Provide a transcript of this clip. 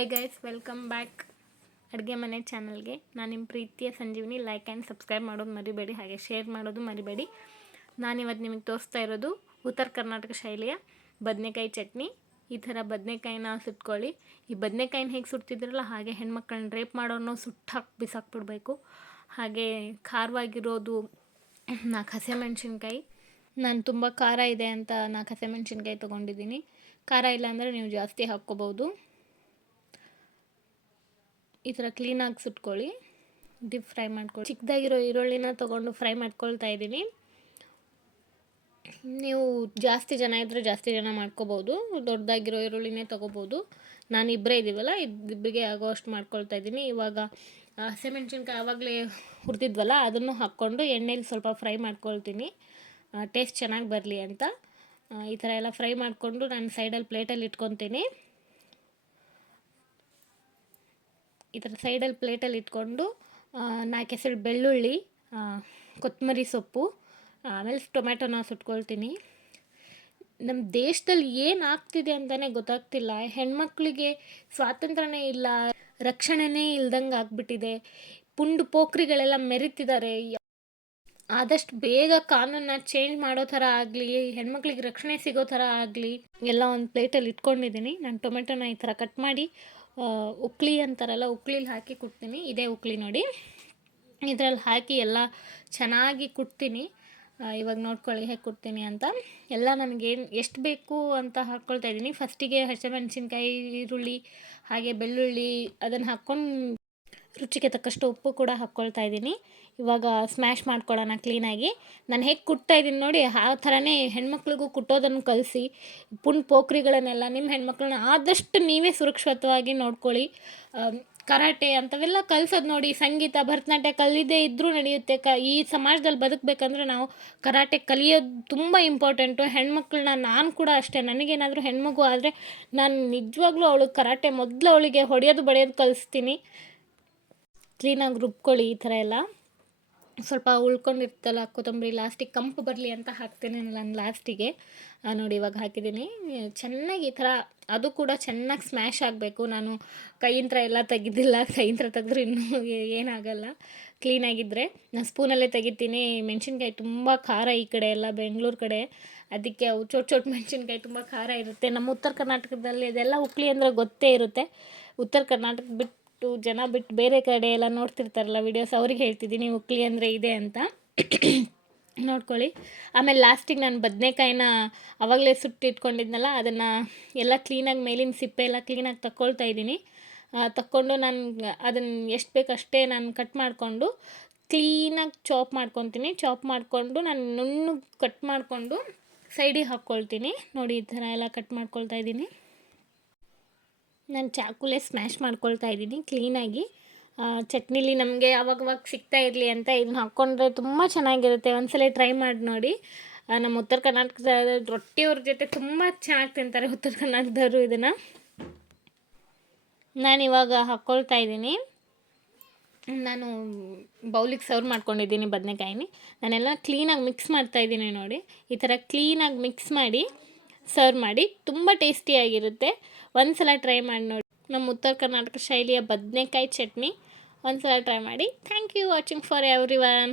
Hi guys, welcome back ಅಡುಗೆ ಮನೆ ಚಾನಲ್ಗೆ. ನಾನು ನಿಮ್ಮ ಪ್ರೀತಿಯ ಸಂಜೀವಿನಿ. ಲೈಕ್ ಆ್ಯಂಡ್ ಸಬ್ಸ್ಕ್ರೈಬ್ ಮಾಡೋದು ಮರಿಬೇಡಿ, ಹಾಗೆ ಶೇರ್ ಮಾಡೋದು ಮರಿಬೇಡಿ. ನಾನಿವತ್ತು ನಿಮಗೆ ತೋರಿಸ್ತಾ ಇರೋದು ಉತ್ತರ ಕರ್ನಾಟಕ ಶೈಲಿಯ ಬದನೆಕಾಯಿ ಚಟ್ನಿ. ಈ ಥರ ಬದನೆಕಾಯಿನ ಸುಟ್ಕೊಳ್ಳಿ. ಈ ಬದನೆಕಾಯಿನ ಹೇಗೆ ಸುಡ್ತಿದ್ರಲ್ಲ ಹಾಗೆ ಹೆಣ್ಮಕ್ಳನ್ನ ರೇಪ್ ಮಾಡೋನು ಸುಟ್ಟಾಕಿ ಬಿಸಾಕ್ಬಿಡ್ಬೇಕು. ಹಾಗೆ ಖಾರವಾಗಿರೋದು 4 ಹಸಿಮೆಣ್ಸಿನ್ಕಾಯಿ. ನಾನು ತುಂಬ ಖಾರ ಇದೆ ಅಂತ 4 ಹಸಿಮೆಣ್ಸಿನ್ಕಾಯಿ ತೊಗೊಂಡಿದ್ದೀನಿ. ಖಾರ ಇಲ್ಲ ಅಂದರೆ ನೀವು ಜಾಸ್ತಿ ಹಾಕ್ಕೋಬೋದು. ಈ ಥರ ಕ್ಲೀನಾಗಿ ಸುಟ್ಕೊಳ್ಳಿ, ಡೀಪ್ ಫ್ರೈ ಮಾಡ್ಕೊಳ್ಳಿ. ಚಿಕ್ಕದಾಗಿರೋ ಈರುಳ್ಳಿನ ತೊಗೊಂಡು ಫ್ರೈ ಮಾಡ್ಕೊಳ್ತಾ ಇದ್ದೀನಿ. ನೀವು ಜಾಸ್ತಿ ಜನ ಇದ್ದರೆ ಜಾಸ್ತಿ ಜನ ಮಾಡ್ಕೋಬೋದು, ದೊಡ್ಡದಾಗಿರೋ ಈರುಳ್ಳಿನೇ ತೊಗೋಬೋದು. ನಾನು ಇಬ್ಬರೇ ಇದ್ದೀವಲ್ಲ, ಇಬ್ಬರಿಗೆ ಆಗೋ ಅಷ್ಟು ಮಾಡ್ಕೊಳ್ತಾ ಇದ್ದೀನಿ. ಇವಾಗ ಹಸಿಮೆಣ್ಸಿನ್ಕಾಯಿ ಆವಾಗಲೇ ಹುರಿದಿದ್ವಲ್ಲ ಅದನ್ನು ಹಾಕ್ಕೊಂಡು ಎಣ್ಣೆಲಿ ಸ್ವಲ್ಪ ಫ್ರೈ ಮಾಡ್ಕೊಳ್ತೀನಿ, ಟೇಸ್ಟ್ ಚೆನ್ನಾಗಿ ಬರಲಿ ಅಂತ. ಈ ಥರ ಎಲ್ಲ ಫ್ರೈ ಮಾಡಿಕೊಂಡು ನಾನು ಸೈಡಲ್ಲಿ ಪ್ಲೇಟಲ್ಲಿ ಇಟ್ಕೊತೀನಿ. ಈ ಥರ ಸೈಡಲ್ಲಿ ಪ್ಲೇಟಲ್ಲಿ ಇಟ್ಕೊಂಡು 4 ಎಸಳು ಬೆಳ್ಳುಳ್ಳಿ, ಕೊತ್ತಂಬರಿ ಸೊಪ್ಪು, ಆಮೇಲೆ ಟೊಮೆಟೊನ ಸುಟ್ಕೊಳ್ತೀನಿ. ನಮ್ಮ ದೇಶದಲ್ಲಿ ಏನು ಆಗ್ತಿದೆ ಅಂತಲೇ ಗೊತ್ತಾಗ್ತಿಲ್ಲ. ಹೆಣ್ಮಕ್ಳಿಗೆ ಸ್ವಾತಂತ್ರ್ಯನೇ ಇಲ್ಲ, ರಕ್ಷಣೆನೇ ಇಲ್ದಂಗೆ ಆಗ್ಬಿಟ್ಟಿದೆ. ಪುಂಡು ಪೋಖ್ರಿಗಳೆಲ್ಲ ಮೆರಿತಿದ್ದಾರೆ. ಆದಷ್ಟು ಬೇಗ ಕಾನೂನನ್ನ ಚೇಂಜ್ ಮಾಡೋ ಥರ ಆಗಲಿ, ಹೆಣ್ಮಕ್ಳಿಗೆ ರಕ್ಷಣೆ ಸಿಗೋ ಥರ ಆಗಲಿ ಎಲ್ಲ ಒಂದು ಪ್ಲೇಟಲ್ಲಿ ಇಟ್ಕೊಂಡಿದ್ದೀನಿ. ನಾನು ಟೊಮೆಟೊನ ಈ ಥರ ಕಟ್ ಮಾಡಿ ಉಕ್ಳಿ ಅಂತಾರಲ್ಲ, ಉಕ್ಳಿಲಿ ಹಾಕಿ ಕುಟ್ತೀನಿ. ಇದೇ ಉಕ್ಳಿ ನೋಡಿ, ಇದರಲ್ಲಿ ಹಾಕಿ ಎಲ್ಲ ಚೆನ್ನಾಗಿ ಕುಟ್ತೀನಿ. ಇವಾಗ ನೋಡ್ಕೊಳ್ಳಿ ಹೇಗೆ ಕುಟ್ತೀನಿ ಅಂತ. ಎಲ್ಲ ನನಗೇನು ಎಷ್ಟು ಬೇಕು ಅಂತ ಹಾಕ್ಕೊಳ್ತಾ ಇದ್ದೀನಿ. ಫಸ್ಟಿಗೆ ಹಸಿಮೆಣ್ಸಿನ್ಕಾಯಿ, ಈರುಳ್ಳಿ ಹಾಗೆ ಬೆಳ್ಳುಳ್ಳಿ ಅದನ್ನು ಹಾಕ್ಕೊಂಡು ರುಚಿಗೆ ತಕ್ಕಷ್ಟು ಉಪ್ಪು ಕೂಡ ಹಾಕ್ಕೊಳ್ತಾ ಇದ್ದೀನಿ. ಇವಾಗ ಸ್ಮ್ಯಾಶ್ ಮಾಡ್ಕೊಳ್ಳೋಣ ಕ್ಲೀನಾಗಿ. ನಾನು ಹೇಗೆ ಕುಟ್ತಾ ಇದ್ದೀನಿ ನೋಡಿ, ಆ ಥರನೇ ಹೆಣ್ಮಕ್ಳಿಗೂ ಕುಟ್ಟೋದನ್ನು ಕಲಿಸಿ. ಪುಂಡು ಪೋಖ್ರಿಗಳನ್ನೆಲ್ಲ ನಿಮ್ಮ ಹೆಣ್ಮಕ್ಳನ್ನ ಆದಷ್ಟು ನೀವೇ ಸುರಕ್ಷಿತವಾಗಿ ನೋಡ್ಕೊಳ್ಳಿ. ಕರಾಟೆ ಅಂಥವೆಲ್ಲ ಕಲಿಸೋದು ನೋಡಿ, ಸಂಗೀತ, ಭರತನಾಟ್ಯ ಕಲಿಯದೇ ಇದ್ದರೂ ನಡೆಯುತ್ತೆ. ಈ ಸಮಾಜದಲ್ಲಿ ಬದುಕಬೇಕಂದ್ರೆ ನಾವು ಕರಾಟೆ ಕಲಿಯೋದು ತುಂಬ ಇಂಪಾರ್ಟೆಂಟು. ಹೆಣ್ಮಕ್ಳನ್ನ ನಾನು ಕೂಡ ಅಷ್ಟೇ, ನನಗೇನಾದರೂ ಹೆಣ್ಮಗು ಆದರೆ ನಾನು ನಿಜವಾಗ್ಲೂ ಅವಳಿಗೆ ಕರಾಟೆ ಮೊದಲು ಅವಳಿಗೆ ಹೊಡೆಯೋದು ಬಡಿಯೋದು ಕಲಿಸ್ತೀನಿ. ಕ್ಲೀನಾಗಿ ರುಬ್ಕೊಳ್ಳಿ. ಈ ಥರ ಎಲ್ಲ ಸ್ವಲ್ಪ ಉಳ್ಕೊಂಡಿರ್ತಲ್ಲ ಕೊತ್ತಂಬರಿ, ಲಾಸ್ಟಿಗೆ ಕಂಪು ಬರಲಿ ಅಂತ ಹಾಕ್ತೀನಿ ನಾನು ಲಾಸ್ಟಿಗೆ. ನೋಡಿ ಇವಾಗ ಹಾಕಿದ್ದೀನಿ. ಚೆನ್ನಾಗಿ ಈ ಥರ ಅದು ಕೂಡ ಚೆನ್ನಾಗಿ ಸ್ಮ್ಯಾಶ್ ಆಗಬೇಕು. ನಾನು ಕೈಯಂತ್ರ ಎಲ್ಲ ತೆಗೆದಿಲ್ಲ, ಕೈಯಂತ್ರ ತೆಗೆದ್ರೆ ಇನ್ನೂ ಏನಾಗಲ್ಲ. ಕ್ಲೀನಾಗಿದ್ದರೆ ನಾನು ಸ್ಪೂನಲ್ಲೇ ತೆಗಿತೀನಿ. ಮೆಣಸಿನ್ಕಾಯಿ ತುಂಬ ಖಾರ ಈ ಕಡೆ ಎಲ್ಲ ಬೆಂಗಳೂರು ಕಡೆ, ಅದಕ್ಕೆ ಅವು ಚೋಟ್ ಮೆಣಸಿನ್ಕಾಯಿ ತುಂಬ ಖಾರ ಇರುತ್ತೆ. ನಮ್ಮ ಉತ್ತರ ಕರ್ನಾಟಕದಲ್ಲಿ ಇದೆಲ್ಲ ಉಕ್ಳಿ ಅಂದರೆ ಗೊತ್ತೇ ಇರುತ್ತೆ. ಉತ್ತರ ಕರ್ನಾಟಕ ಬಿಟ್ಟು ಜನ ಬಿಟ್ಟು ಬೇರೆ ಕಡೆ ಎಲ್ಲ ನೋಡ್ತಿರ್ತಾರಲ್ಲ ವೀಡಿಯೋಸ್, ಅವ್ರಿಗೆ ಹೇಳ್ತಿದ್ದೀನಿ ಉಕ್ಳಿ ಅಂದರೆ ಇದೆ ಅಂತ ನೋಡ್ಕೊಳ್ಳಿ. ಆಮೇಲೆ ಲಾಸ್ಟಿಗೆ ನಾನು ಬದನೆಕಾಯಿನ ಆವಾಗಲೇ ಸುಟ್ಟಿಟ್ಕೊಂಡಿದ್ನಲ್ಲ ಅದನ್ನು ಎಲ್ಲ ಕ್ಲೀನಾಗಿ ಮೇಲಿನ ಸಿಪ್ಪೆ ಎಲ್ಲ ಕ್ಲೀನಾಗಿ ತಕ್ಕೊಳ್ತಾ ಇದ್ದೀನಿ. ತಕ್ಕೊಂಡು ನಾನು ಅದನ್ನು ಎಷ್ಟು ಬೇಕು ಅಷ್ಟೇ ನಾನು ಕಟ್ ಮಾಡಿಕೊಂಡು ಕ್ಲೀನಾಗಿ ಚಾಪ್ ಮಾಡ್ಕೊತೀನಿ. ಚಾಪ್ ಮಾಡಿಕೊಂಡು ನಾನು ನುಣ್ಣಗೆ ಕಟ್ ಮಾಡಿಕೊಂಡು ಸೈಡಿಗೆ ಹಾಕ್ಕೊಳ್ತೀನಿ. ನೋಡಿ ಈ ಥರ ಎಲ್ಲ ಕಟ್ ಮಾಡ್ಕೊಳ್ತಾ ಇದ್ದೀನಿ. ನಾನು ಚಾಕುಲೇ ಸ್ಮ್ಯಾಶ್ ಮಾಡ್ಕೊಳ್ತಾ ಇದ್ದೀನಿ ಕ್ಲೀನಾಗಿ. ಚಟ್ನಿಲಿ ನಮಗೆ ಅವಾಗವಾಗ ಸಿಗ್ತಾ ಇರಲಿ ಅಂತ ಇದನ್ನ ಹಾಕ್ಕೊಂಡ್ರೆ ತುಂಬ ಚೆನ್ನಾಗಿರುತ್ತೆ. ಒಂದ್ಸಲ ಟ್ರೈ ಮಾಡಿ ನೋಡಿ. ನಮ್ಮ ಉತ್ತರ ಕರ್ನಾಟಕದ ರೊಟ್ಟಿಯವ್ರ ಜೊತೆ ತುಂಬ ಚೆನ್ನಾಗಿ ತಿಂತಾರೆ ಉತ್ತರ ಕರ್ನಾಟಕದವರು ಇದನ್ನು. ನಾನಿವಾಗ ಹಾಕ್ಕೊಳ್ತಾ ಇದ್ದೀನಿ. ನಾನು ಬೌಲಿಗೆ ಸರ್ವ್ ಮಾಡ್ಕೊಂಡಿದ್ದೀನಿ ಬದನೆಕಾಯಿನಿ. ನಾನೆಲ್ಲ ಕ್ಲೀನಾಗಿ ಮಿಕ್ಸ್ ಮಾಡ್ತಾಯಿದ್ದೀನಿ ನೋಡಿ. ಈ ಥರ ಕ್ಲೀನಾಗಿ ಮಿಕ್ಸ್ ಮಾಡಿ ಸರ್ವ್ ಮಾಡಿ, ತುಂಬ ಟೇಸ್ಟಿಯಾಗಿರುತ್ತೆ. ಒಂದು ಸಲ ಟ್ರೈ ಮಾಡಿ ನೋಡಿ. ನಮ್ಮ ಉತ್ತರ ಕರ್ನಾಟಕ ಶೈಲಿಯ ಬದನೆಕಾಯಿ ಚಟ್ನಿ ಒಂದು ಸಲ ಟ್ರೈ ಮಾಡಿ. Thank you watching for everyone.